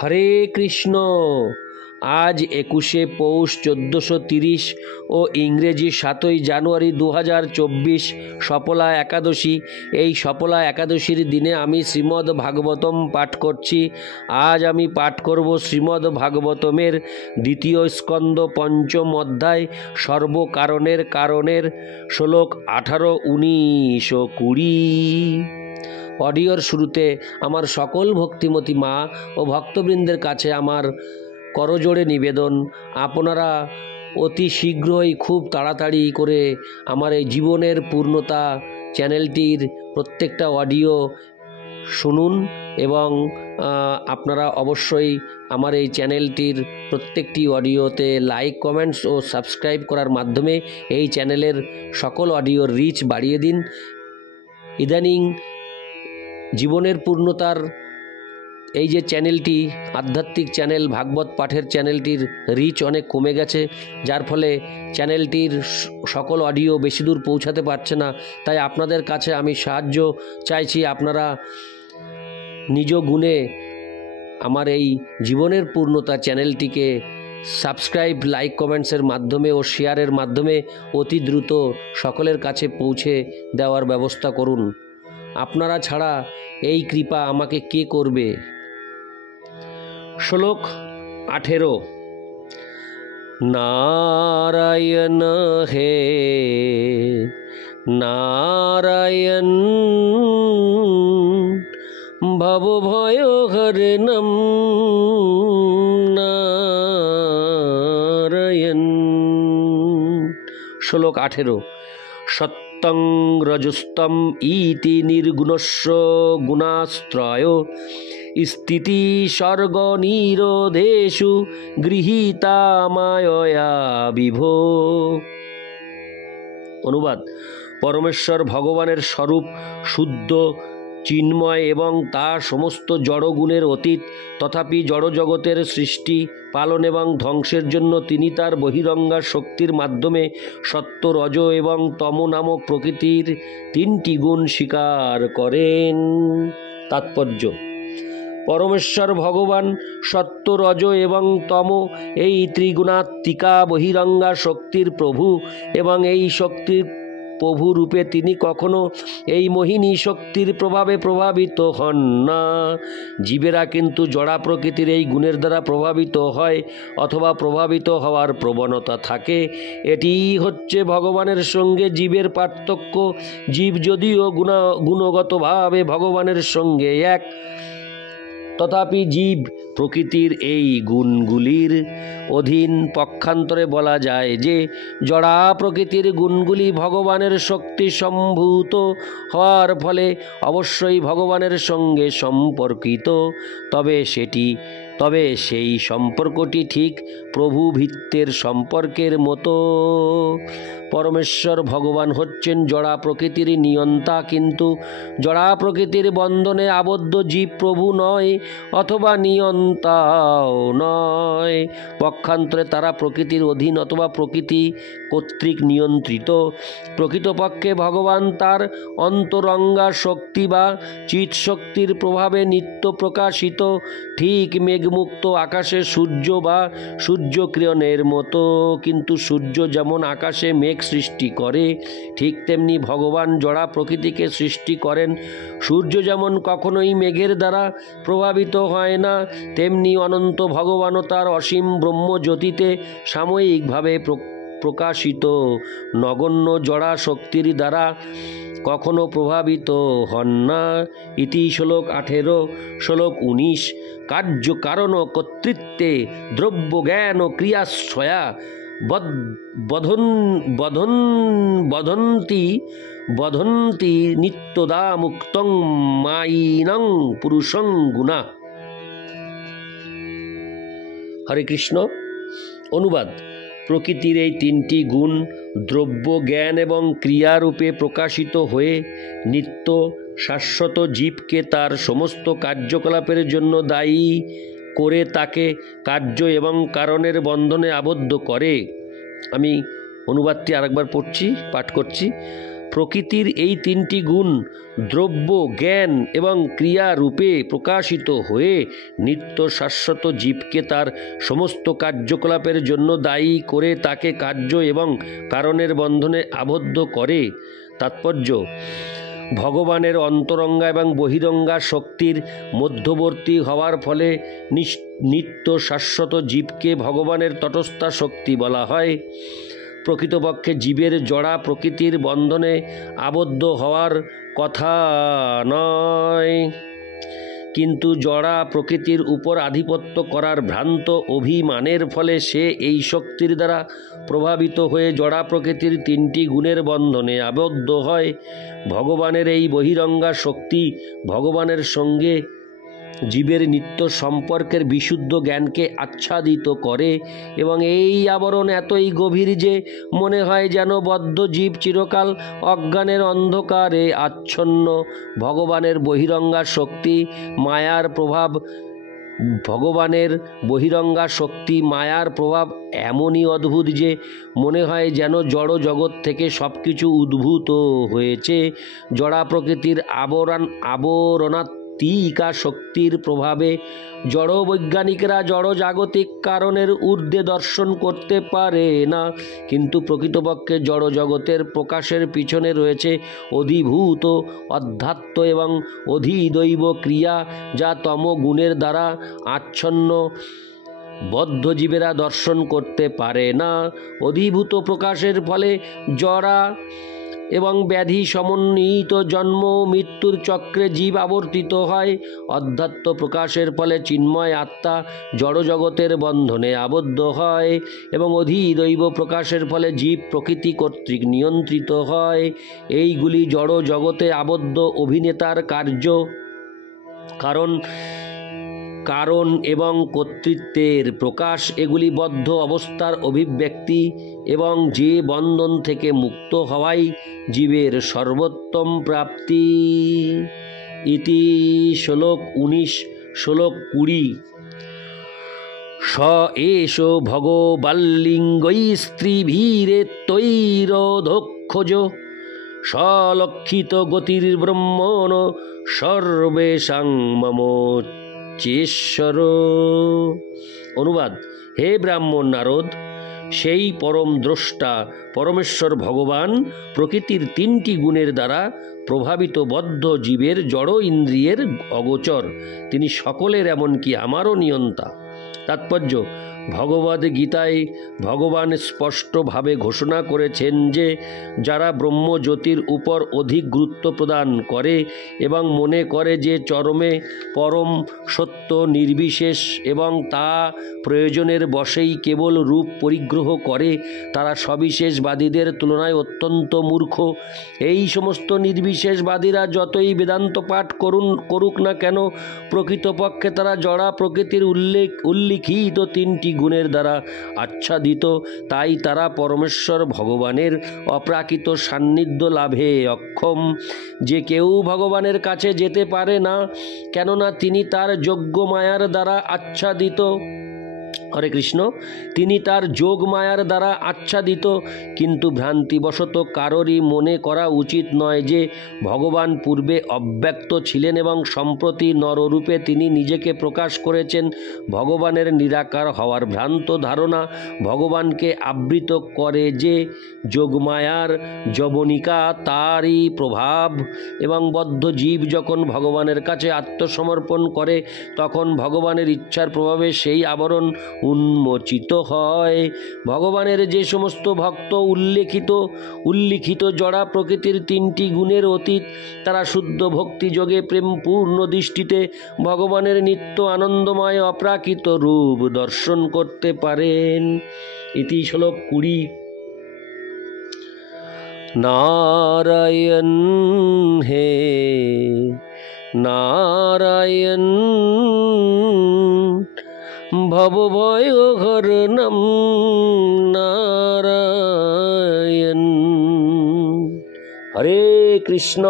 হরে কৃষ্ণ। আজ 21শে পৌষ 1430 ও ইংরেজি 7ই জানুয়ারি 2024 সফলা একাদশী। এই সফলা একাদশীর দিনে আমি শ্রীমদ্ ভাগবতম পাঠ করছি। আজ আমি পাঠ করব শ্রীমদ্ ভাগবতমের 2য় স্কন্দ 5ম অধ্যায় সর্বকারণের কারণের শ্লোক 18, 19 ও 20। অডিওর শুরুতে আমার সকল ভক্তিমতী মা ও ভক্তবৃন্দের কাছে আমার করজোড়ে নিবেদন, আপনারা অতি শীঘ্রই খুব তাড়াতাড়ি করে আমার এই জীবনের পূর্ণতা চ্যানেলটির প্রত্যেকটা অডিও শুনুন এবং আপনারা অবশ্যই আমার এই চ্যানেলটির প্রত্যেকটি অডিওতে লাইক, কমেন্টস ও সাবস্ক্রাইব করার মাধ্যমে এই চ্যানেলের সকল অডিওর রিচ বাড়িয়ে দিন। ইদানিং জীবনের পূর্ণতার এই যে চ্যানেলটি, আধ্যাত্মিক চ্যানেল ভাগবত পাঠের চ্যানেলটির রিচ অনেক কমে গেছে, যার ফলে চ্যানেলটির সকল অডিও বেশি দূর পৌঁছাতে পারছে না। তাই আপনাদের কাছে আমি সাহায্য চাইছি। আপনারা নিজ গুণে আমার এই জীবনের পূর্ণতা চ্যানেলটিকে সাবস্ক্রাইব, লাইক, কমেন্টসের মাধ্যমে ও শেয়ারের মাধ্যমে অতি দ্রুত সকলের কাছে পৌঁছে দেওয়ার ব্যবস্থা করুন। আপনারা ছাড়া এই কৃপা আমাকে কে করবে। শ্লোক 18। নারায়ণ হে নারায়ণ ভব ভয় হরণম নারায়ণ। শ্লোক 18। সত্যং রজস্তম ইতি নির্গুণস্য গুণাস্ত্রয় স্থিতি স্বর্গ নিরোধেষু গৃহীতা মায়য়া বিভো। অনুবাদ: পরমেশ্বর ভগবানের স্বরূপ শুদ্ধ, চিন্ময় এবং তার সমস্ত জড়গুণের অতীত। তথাপি জড়জগতের সৃষ্টি, পালন এবং ধ্বংসের জন্য তিনি তার বহিরঙ্গা শক্তির মাধ্যমে সত্য, রজ এবং তম নামক প্রকৃতির 3টি গুণ স্বীকার করেন। তাৎপর্য: পরমেশ্বর ভগবান সত্য, রজ এবং তম এই ত্রিগুণাত্মিকা বহিরঙ্গা শক্তির প্রভু এবং এই শক্তির প্রভু রূপে তিনি কখনো এই মোহিনী শক্তির প্রভাবে প্রভাবিত হন না। জীবেরা কিন্তু জড়া প্রকৃতির এই গুণের দ্বারা প্রভাবিত হয় অথবা প্রভাবিত হওয়ার প্রবণতা থাকে। এটিই হচ্ছে ভগবানের সঙ্গে জীবের পার্থক্য। জীব যদিও গুণগতভাবে ভগবানের সঙ্গে এক, তথাপি জীব প্রকৃতির এই গুণগুলির অধীন। পক্ষান্তরে বলা যায় যে জড়া প্রকৃতির গুণগুলি ভগবানের শক্তি সম্ভূত হওয়ার ফলে অবশ্যই ভগবানের সঙ্গে সম্পর্কিত। তবে সেই সম্পর্কটি ঠিক প্রভু ভৃত্যের সম্পর্কের মতো। পরমেশ্বর ভগবান হচ্ছেন জড়া প্রকৃতির নিয়ন্তা, কিন্তু জড়া প্রকৃতির বন্ধনে আবদ্ধ জীব প্রভু নয় অথবা নিয়ন্তাও নয়। পক্ষান্তরে তারা প্রকৃতির অধীন অথবা প্রকৃতি কর্তৃক নিয়ন্ত্রিত। প্রকৃতপক্ষে ভগবান তার অন্তরঙ্গা শক্তি বা চিৎ শক্তির প্রভাবে নিত্য প্রকাশিত, ঠিক মেঘমুক্ত আকাশে সূর্য বা সূর্যকিরণের মতো। কিন্তু সূর্য যেমন আকাশে মেঘ সৃষ্টি করে, ঠিক তেমনি ভগবান জড়া প্রকৃতিকে সৃষ্টি করেন। সূর্য যেমন কখনোই মেঘের দ্বারা প্রভাবিত হয় না, তেমনি অনন্ত ভগবানও তার অসীম ব্রহ্মজ্যোতিতে সাময়িকভাবে প্রকাশিত নগণ্য জড়া শক্তির দ্বারা কখনো প্রভাবিত হন না। ইতি শ্লোক 18। শ্লোক 19। কার্য কারণ কর্তৃত্বে দ্রব্য জ্ঞান ও ক্রিয়াশ্রয়া বধন্তি নিত্যদা মুক্তং মায়িনং পুরুষং গুণা। হরে কৃষ্ণ। অনুবাদ: প্রকৃতির এই 3টি গুণ দ্রব্য, জ্ঞান এবং ক্রিয়ারূপে প্রকাশিত হয়ে নিত্য শাশ্বত জীবকে তার সমস্ত কার্যকলাপের জন্য দায়ী করে তাকে কার্য এবং কারণের বন্ধনে আবদ্ধ করে। আমি অনুবাদটি আরেকবার পাঠ করছি। প্রকৃতির এই তিনটি গুণ দ্রব্য, জ্ঞান এবং ক্রিয়া রূপে প্রকাশিত হয়ে নিত্য শাশ্বত জীবকে তার সমস্ত কার্যকলাপের জন্য দায়ী করে তাকে কার্য এবং কারণের বন্ধনে আবদ্ধ করে। তাৎপর্য: ভগবানের অন্তরঙ্গা এবং বহিরঙ্গা শক্তির মধ্যবর্তী হওয়ার ফলে নিত্য শাশ্বত জীবকে ভগবানের তটস্থা শক্তি বলা হয়। প্রকৃতপক্ষে জীবের জড়া প্রকৃতির বন্ধনে আবদ্ধ হওয়ার কথা নয়, কিন্তু জড়া প্রকৃতির উপর আধিপত্য করার ভ্রান্ত অভিমানের ফলে সে এই শক্তির দ্বারা প্রভাবিত হয়ে জড়া প্রকৃতির তিনটি গুণের বন্ধনে আবদ্ধ হয়। ভগবানের এই বহিরঙ্গা শক্তি ভগবানের সঙ্গে জীবের নিত্য সম্পর্কের বিশুদ্ধ জ্ঞানকে আচ্ছাদিত করে এবং এই আবরণ এতই গভীর যে মনে হয় যেন বদ্ধ জীব চিরকাল অজ্ঞানের অন্ধকারে আচ্ছন্ন। ভগবানের বহিরঙ্গা শক্তি মায়ার প্রভাব এমনই অদ্ভুত যে মনে হয় যেন জড় জগৎ থেকে সব কিছু উদ্ভূত হয়েছে। জড়া প্রকৃতির আবরণাত্মিকা শক্তির প্রভাবে জড় বৈজ্ঞানিকরা জড় জাগতিক কারণের ঊর্ধ্বে দর্শন করতে পারে না, কিন্তু প্রকৃতপক্ষে জড় জগতের প্রকাশের পিছনে রয়েছে অধিভূত অধ্যাত্ম এবং অধিদৈব ক্রিয়া, যা তম গুণের দ্বারা আচ্ছন্ন বদ্ধ জীবেরা দর্শন করতে পারে না। অধিভূত প্রকাশের ফলে জড়া এবং ব্যাধি সমন্বিত জন্ম মৃত্যুর চক্রে জীব আবর্তিত হয়। অধ্যাত্ম প্রকাশের ফলে চিন্ময় আত্মা জড়জগতের বন্ধনে আবদ্ধ হয় এবং অধিদৈব প্রকাশের ফলে জীব প্রকৃতি কর্তৃক নিয়ন্ত্রিত হয়। এইগুলি জড় জগতে আবদ্ধ অভিনেতার কার্য, কারণ এবং কর্তৃত্বের প্রকাশ। এগুলি বদ্ধ অবস্থার অভিব্যক্তি এবং যে বন্ধন থেকে মুক্ত হওয়াই জীবের সর্বোত্তম প্রাপ্তি। ইতি শ্লোক 19। শ্লোক 20। স এষ ভগবাল্লিঙ্গৈ স্ত্রীভিরেত্তৈরধোক্ষজ সলক্ষিত গতির্ব্রহ্মণ সর্বেষাং মমোচ্চেশ্বর। অনুবাদ: হে ব্রাহ্মণ নারদ, সেই পরম দ্রষ্টা পরমেশ্বর ভগবান প্রকৃতির তিনটি গুণের দ্বারা প্রভাবিত বদ্ধ জীবের জড় ইন্দ্রিয়ের অগোচর। তিনি সকলের, এমনকি আমারও নিয়ন্তা। তাৎপর্য: ভগবদ্গীতায় ভগবান স্পষ্টভাবে ঘোষণা করেছেন যে যারা ব্রহ্মজ্যোতির উপর অধিক গুরুত্ব প্রদান করে এবং মনে করে যে চরমে পরম সত্য নির্বিশেষ এবং তা প্রয়োজনের বশেই কেবল রূপ পরিগ্রহ করে, তারা সবিশেষবাদীদের তুলনায় অত্যন্ত মূর্খ। এই সমস্ত নির্বিশেষবাদীরা যতই বেদান্ত পাঠ করুক না কেন, প্রকৃতপক্ষে তারা জড়া প্রকৃতির উল্লিখিত তিনটি গুণের দ্বারা আচ্ছাদিত। তাই তারা পরমেশ্বর ভগবানের অপ্রাকৃত সান্নিধ্য লাভে অক্ষম। যে কেউ ভগবানের কাছে যেতে পারে না, কেননা তিনি তার যোগ্য মায়ার দ্বারা আচ্ছাদিত। হরে কৃষ্ণ। তিনি তার যোগ মায়ার দ্বারা আচ্ছাদিত। কিন্তু ভ্রান্তিবশত কারোরই মনে করা উচিত নয় যে ভগবান পূর্বে অব্যক্ত ছিলেন এবং সম্প্রতি নররূপে তিনি নিজেকে প্রকাশ করেছেন। ভগবানের নিরাকার হওয়ার ভ্রান্ত ধারণা ভগবানকে আবৃত করে যে যোগমায়ার যবনিকা, তারই প্রভাব, এবং বদ্ধ জীব যখন ভগবানের কাছে আত্মসমর্পণ করে তখন ভগবানের ইচ্ছার প্রভাবে সেই আবরণ উন্মোচিত হয়। ভগবানের যে সমস্ত ভক্ত উল্লিখিত জড়া প্রকৃতির তিনটি গুণের অতীত, তারা শুদ্ধ ভক্তি যোগে প্রেমপূর্ণ দৃষ্টিতে ভগবানের নিত্য আনন্দময় অপ্রাকৃত রূপ দর্শন করতে পারেন। ইতি শ্লোক 20। নারায়ণ হে নারায়ণ ভবভয়হরণম নারায়ণ। হরে কৃষ্ণ।